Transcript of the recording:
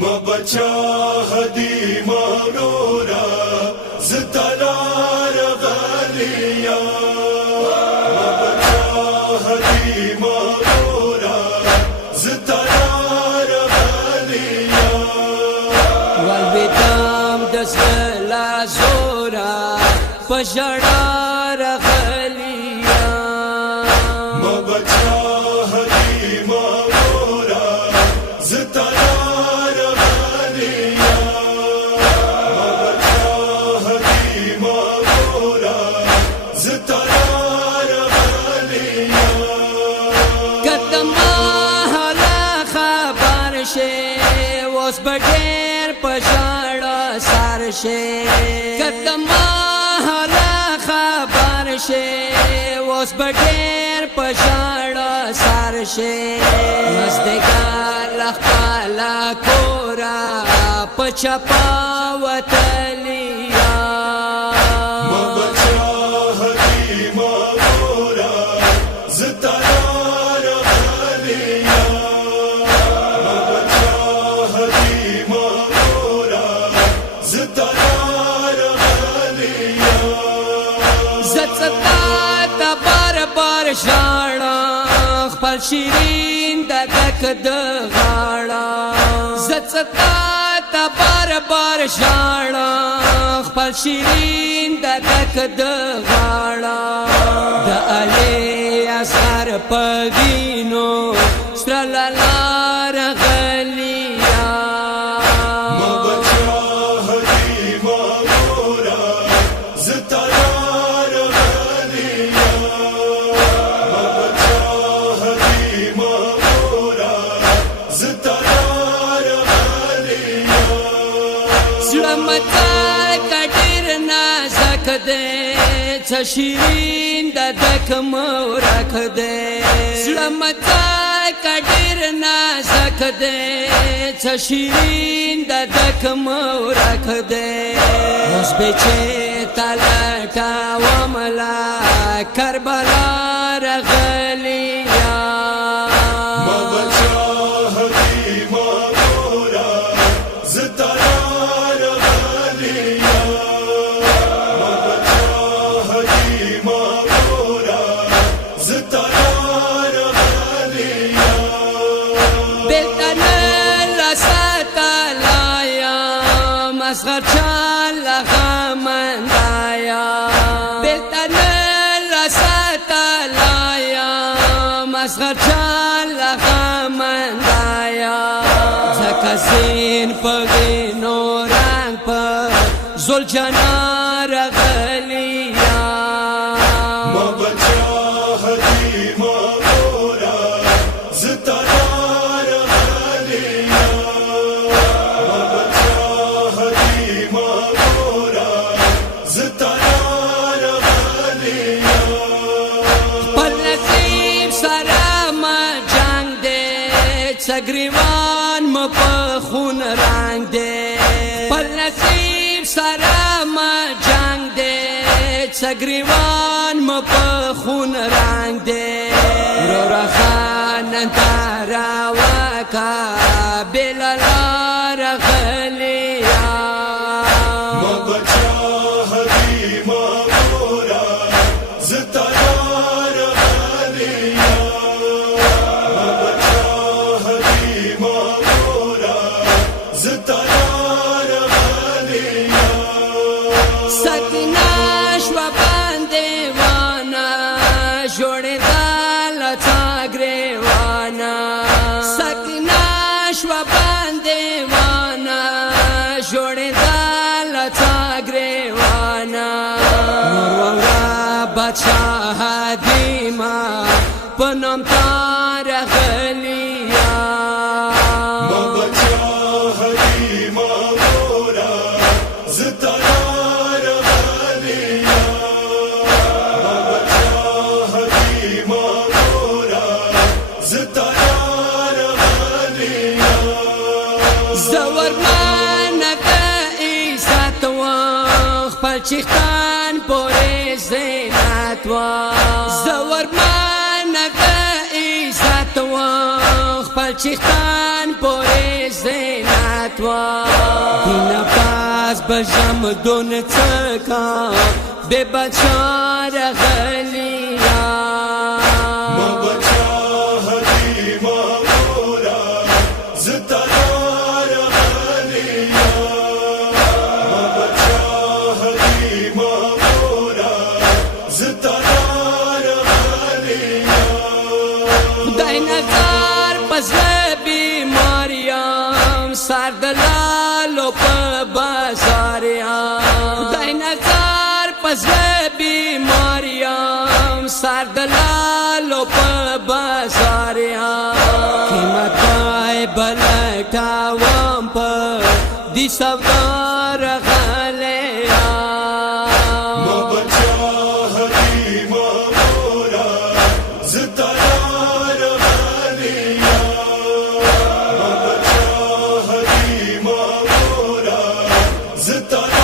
ما بچا هدي مورورا زتلار غاليا ما بچا هدي مورورا زتلار غاليا والبدام دسلا زورا پشڑار غاليا ما بچا هدي مورورا زتلار اوس بغیر پشاړه سار شي کتما حالا خبر شي اوس بغیر پشاړه سار شي مستګار لخلا کورا پچپا وتلیا ما بچا هدي مورا زتلار غاليا شاړه خپل شیرین د دک د غاړه زڅتا ته بار بار شاړه خپل شیرین د دک د غاړه د علي اثر پوینو سترلار غلیا ما بچا هدي مورا زتلار غاليا شیرین د دک مورک دے سلامتا کډیر نازک دے شیرین د دک مورک دے اوس بچے تلټا وملا کربلا رغلیا ما بچا هدي مورا زتلار غاليا مسخر چال غمندایا بلتن لساتلایا مسخر چال غمندایا زکزین پوینو رنگ پر زل جنار غلیا ما بچا هدي مورا زتلار غاليا سگریوان مپا خون رنگ دے پل نصیب سارا ما جنگ دے سگریوان مپا خون رنگ دے رو رخان انتارا وکا بلالار غلیا ما بچا هدي مورا زتلار غاليا سکناش و باندوانا جوڑی دالا تاگریوانا سکناش و باندوانا جوڑی دالا تاگریوانا نورورا بچا حدیما پنم تار غلیا ما بچا هدي مورا زتلار غاليا ما بچا هدي مورا زتلار غاليا زور مانك عزت و خپل چختان پورې زینت و زور مانك عزت و خپل بلچستان پورې زینت وا دینه پاس بجم دون څکا بے بچار غلیا ما بچا هدي ما مورا زتنار غاليا ما بچا هدي ما مورا زتنار غاليا خدای نظر پزله بیماریم سر دلالو په بازاریم خدای نظر پزله بیماریم سر دلالو په بازاریم قیمتای بلټاوم په دی سودار غلیا ما بچا هدي ما مورا زتنار غاليا ما بچا هدي ما مورا زتنار